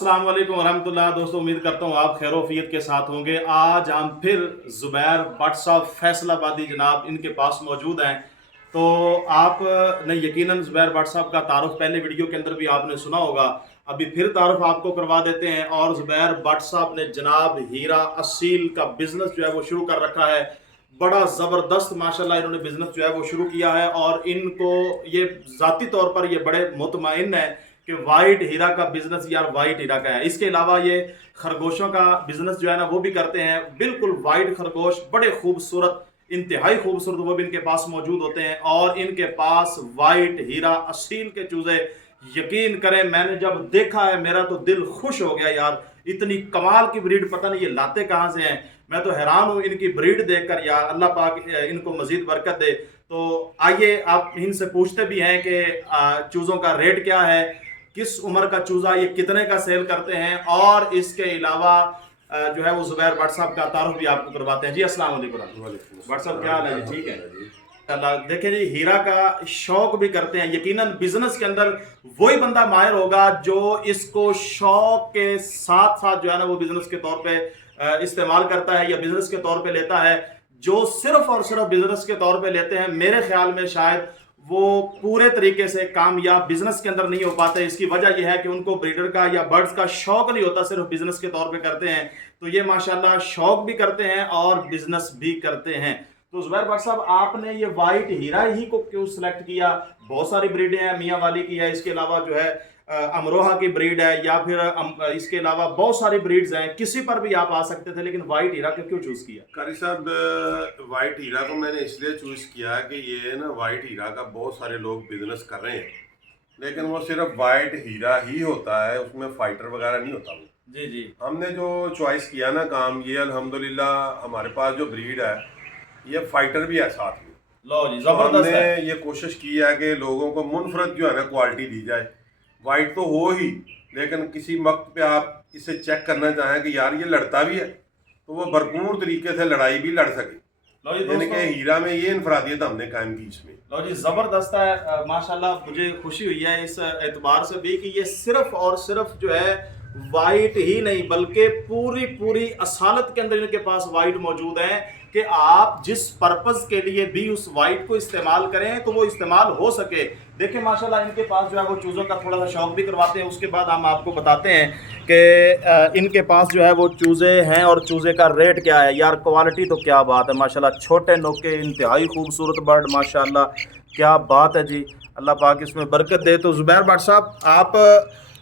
अस्सलाम वालेकुम वरहमतुल्लाह। दोस्तों, उम्मीद करता हूँ आप खैरोफियत के साथ होंगे। आज हम फिर ज़ुबैर भट्ट साहब फैसलाबादी जनाब इनके पास मौजूद हैं। तो आप ने यकीनन ज़ुबैर भट्ट साहब का तारुफ पहले वीडियो के अंदर भी आपने सुना होगा। अभी फिर तारुफ आपको करवा देते हैं। और ज़ुबैर भट्ट साहब ने जनाब हीरा असील का बिज़नेस जो है वो शुरू कर रखा है। बड़ा ज़बरदस्त माशाल्लाह इन्होंने बिज़नेस जो है वो शुरू किया है। और इनको ये ज़ाती तौर पर ये बड़े मुतमईन है कि वाइट हीरा का बिजनेस यार वाइट हीरा का है। इसके अलावा ये खरगोशों का बिजनेस जो है ना वो भी करते हैं। बिल्कुल वाइट खरगोश बड़े खूबसूरत, इंतहाई खूबसूरत, वो भी इनके पास मौजूद होते हैं। और इनके पास वाइट हीरा असील के चूजे, यकीन करें मैंने जब देखा है मेरा तो दिल खुश हो गया यार। इतनी कमाल की ब्रीड, पता नहीं ये लाते कहाँ से हैं। मैं तो हैरान हूँ इनकी ब्रीड देखकर यार। अल्लाह पाक इनको मजीद बरकत दे। तो आइए आप इनसे पूछते भी हैं कि चूज़ों का रेट क्या है, किस उम्र का चूज़ा ये कितने का सेल करते हैं। और इसके अलावा जो है वो ज़ुबैर भट्ट साहब का तारुफ भी आपको करवाते हैं। जी अस्सलाम वालेकुम भट्ट साहब, क्या हाल है जी? ठीक है अल्लाह। देखें जी, हीरा का शौक भी करते हैं। यकीनन बिजनेस के अंदर वही बंदा माहिर होगा जो इसको शौक के साथ साथ जो है ना वो बिजनेस के तौर पे इस्तेमाल करता है या बिजनेस के तौर पे लेता है। जो सिर्फ और सिर्फ बिजनेस के तौर पे लेते हैं, मेरे ख्याल में शायद वो पूरे तरीके से कामयाब बिजनेस के अंदर नहीं हो पाते। इसकी वजह यह है कि उनको ब्रीडर का या बर्ड्स का शौक नहीं होता, सिर्फ बिजनेस के तौर पे करते हैं। तो ये माशाल्लाह शौक भी करते हैं और बिजनेस भी करते हैं। तो ज़ुबैर भट्ट साहब, आपने ये वाइट हीरा ही को क्यों सिलेक्ट किया? बहुत सारी ब्रीडें हैं, मियाँ वाली की है, इसके अलावा जो है अमरोहा की ब्रीड है, या फिर इसके अलावा बहुत सारी ब्रीड्स हैं। किसी पर भी आप आ सकते थे, लेकिन वाइट हीरा को क्यों चूज किया? कारी साहब, वाइट हीरा को मैंने इसलिए चूज किया कि ये ना वाइट हीरा का बहुत सारे लोग बिजनेस कर रहे हैं, लेकिन वो सिर्फ वाइट हीरा ही होता है, उसमें फाइटर वगैरह नहीं होता वो। जी जी। हमने जो चॉइस किया ना काम, ये अल्हम्दुलिल्लाह हमारे पास जो ब्रीड है ये फाइटर भी है साथ में। लो जी, तो जबरदस्त हमने है। ये कोशिश की है कि लोगों को मुनफरद जो है ना क्वालिटी दी जाए। वाइट तो हो ही, लेकिन किसी वक्त पे आप इसे चेक करना चाहें कि यार ये लड़ता भी है, तो वो भरपूर तरीके से लड़ाई भी लड़ सके। लो जी यानी कि दोस्तों, हीरा में ये इनफरादियत हमने कायम की इसमें। लो जी जबरदस्त है। माशाल्लाह मुझे खुशी हुई है इस एतबार से भी कि ये सिर्फ और सिर्फ जो है वाइट ही नहीं, बल्कि पूरी पूरी असालत के अंदर इनके पास वाइट मौजूद है कि आप जिस पर्पस के लिए भी उस वाइट को इस्तेमाल करें तो वो इस्तेमाल हो सके। देखिए माशाल्लाह इनके पास जो है वो चूज़ों का थोड़ा सा शौक भी करवाते हैं, उसके बाद हम आपको बताते हैं कि इनके पास जो है वो चूज़े हैं और चूज़े का रेट क्या है। यार क्वालिटी तो क्या बात है माशाल्लाह, छोटे नोके इंतहाई खूबसूरत बर्ड माशाल्लाह, क्या बात है जी। अल्लाह पाक इसमें बरकत दे। तो ज़ुबैर भट्ट साहब, आप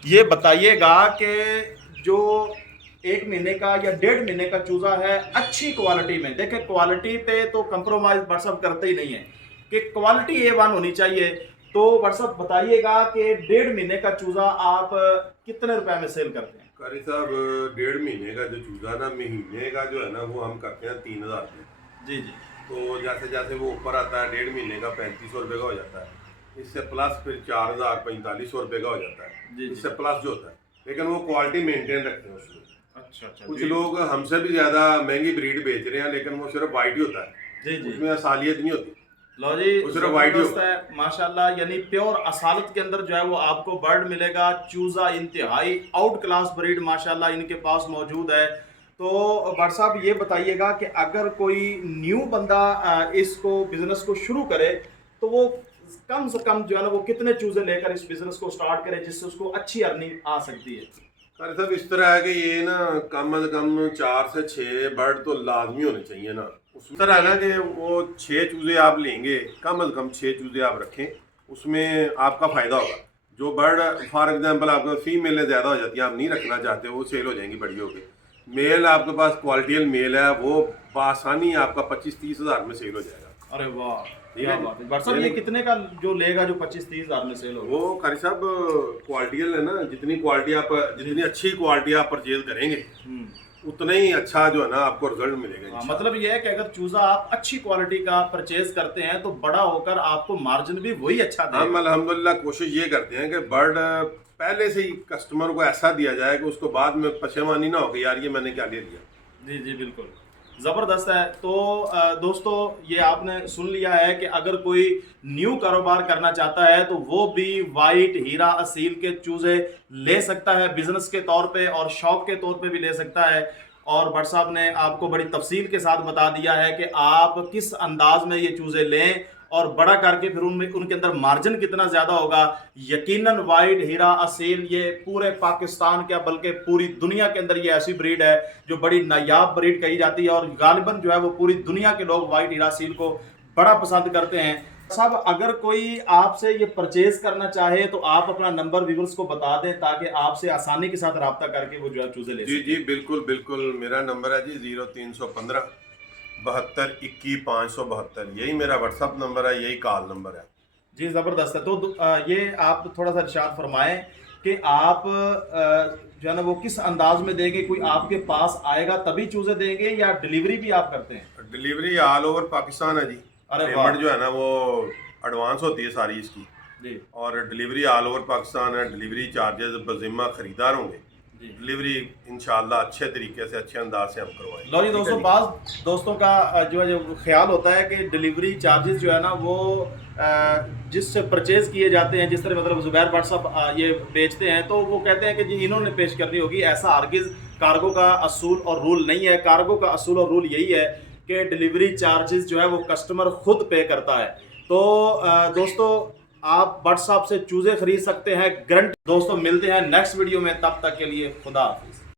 ये बताइएगा कि जो 1 महीने का या 1.5 महीने का चूज़ा है अच्छी क्वालिटी में, देखें क्वालिटी पे तो कंप्रोमाइज़ भट्ट साहब करते ही नहीं है कि क्वालिटी A1 होनी चाहिए। तो भट्ट साहब बताइएगा कि 1.5 महीने का चूज़ा आप कितने रुपए में सेल करते हैं? कारी साहब, 1.5 महीने का जो चूजा ना, महीने का जो है ना वो हम करते हैं 3,000 में। जी जी। तो जैसे जैसे वो ऊपर आता है 1.5 महीने का 3500 रुपये का हो जाता है। इससे प्लस फिर 4,000 4500 रुपये का हो जाता है। जी जी। इससे प्लस जो होता है, लेकिन वो क्वालिटी मेंटेन रखते हैं उसमें। अच्छा अच्छा कुछ जी। लोग हमसे भी ज़्यादा महंगी ब्रीड बेच रहे हैं, लेकिन वो सिर्फ वाइट ही होता है, जी जी। उसमें असालियत नहीं होती। लो जी वो सिर्फ वाइट ही जबरदस्त होगा। है माशाल्लाह। यानी प्योर असालत के अंदर जो है वो आपको बर्ड मिलेगा। चूज़ा इंतहाई आउट क्लास ब्रीड माशाल्लाह इनके पास मौजूद है। तो भट्ट साहब ये बताइएगा कि अगर कोई न्यू बंदा इसको बिजनेस को शुरू करे तो वो कम से कम जो है ना वो कितने चूज़े लेकर इस बिजनेस को स्टार्ट करे जिससे उसको अच्छी अर्निंग आ सकती है? अरे साहब, इस तरह है कि ये ना कम से कम 4 से 6 बर्ड तो लाजमी होने चाहिए ना। उस तरह है ना कि वो 6 चूज़े आप लेंगे, कम से कम 6 चूज़े आप रखें, उसमें आपका फ़ायदा होगा। जो बर्ड फॉर एग्जांपल आपके फीमेलें ज़्यादा हो जाती हैं, आप नहीं रखना चाहते, वो सेल हो जाएंगी बड़ी होके। मेल आपके पास क्वालिटी मेल है, वो बआसानी आपका 25-30 हज़ार में सेल हो जाएगा। अरे वाह, ठीक क्या है। बात है। भट्ट साहब ये कितने का जो लेगा जो 25-30 हज़ार में सेल होगा? वो कारी साहब, क्वालिटी है ना, जितनी अच्छी क्वालिटी आप परचेज करेंगे उतना ही अच्छा जो है ना आपको रिजल्ट मिलेगा। हाँ, मतलब ये है कि अगर चूजा आप अच्छी क्वालिटी का परचेज करते हैं तो बड़ा होकर आपको मार्जिन भी वही अच्छा हम देगा। अल्हम्दुलिल्लाह कोशिश ये करते हैं कि बर्ड पहले से ही कस्टमर को ऐसा दिया जाए कि उसको बाद में पशेमानी ना हो कि यार ये मैंने क्या ले लिया। जी जी बिल्कुल। ज़बरदस्त है। तो दोस्तों ये आपने सुन लिया है कि अगर कोई न्यू कारोबार करना चाहता है तो वो भी वाइट हीरा असील के चूज़े ले सकता है बिजनेस के तौर पे और शौक के तौर पे भी ले सकता है। और भट्ट साहब ने आपको बड़ी तफसील के साथ बता दिया है कि आप किस अंदाज में ये चूज़े लें और बड़ा करके फिर उनमें उनके अंदर मार्जिन कितना ज़्यादा होगा। यकीनन वाइट हीरा असील ये पूरे पाकिस्तान क्या बल्कि पूरी दुनिया के अंदर ये ऐसी ब्रीड है जो बड़ी नायाब ब्रीड कही जाती है और गालिबन जो है वो पूरी दुनिया के लोग वाइट हीरा असील को बड़ा पसंद करते हैं। साहब अगर कोई आपसे ये परचेज करना चाहे तो आप अपना नंबर व्यूअर्स को बता दें ताकि आपसे आसानी के साथ रब्ता करके वो जो है चूज़े ले जी सकें। जी बिल्कुल बिल्कुल, मेरा नंबर है जी 0315 72 21 572, यही मेरा व्हाट्सअप नंबर है, यही कॉल नंबर है जी ज़बरदस्त है। तो ये आप थोड़ा सा इरशाद फरमाएं कि आप जो है ना वो किस अंदाज में देंगे, कोई आपके पास आएगा तभी चूज़े देंगे या डिलीवरी भी आप करते हैं? डिलीवरी ऑल ओवर पाकिस्तान है जी। अरे वाह। पेमेंट जो है ना वो एडवांस होती है सारी इसकी, जी और डिलीवरी ऑल ओवर पाकिस्तान है। डिलीवरी चार्जेस बजिम्मा खरीदार होंगे। जी। डिलीवरी इंशाल्लाह अच्छे तरीके से अच्छे अंदाज से हम करवाएंगे। लो जी दोस्तों, बाज़ दोस्तों का जो है जो ख्याल होता है कि डिलीवरी चार्जेस जो है ना वो जिससे परचेज़ किए जाते हैं, जिस तरह मतलब ज़ुबैर भट्ट साहब ये बेचते हैं तो वो कहते हैं कि जी इन्होंने पेश करनी होगी। ऐसा हरगिज़ कार्गो का असूल और रूल नहीं है। कार्गो का असूल और रूल यही है कि डिलीवरी चार्जेस जो है वो कस्टमर खुद पे करता है। तो दोस्तों आप भट्ट साहब से चूज़े खरीद सकते हैं गारंटी। दोस्तों मिलते हैं नेक्स्ट वीडियो में, तब तक के लिए खुदा हाफिज़।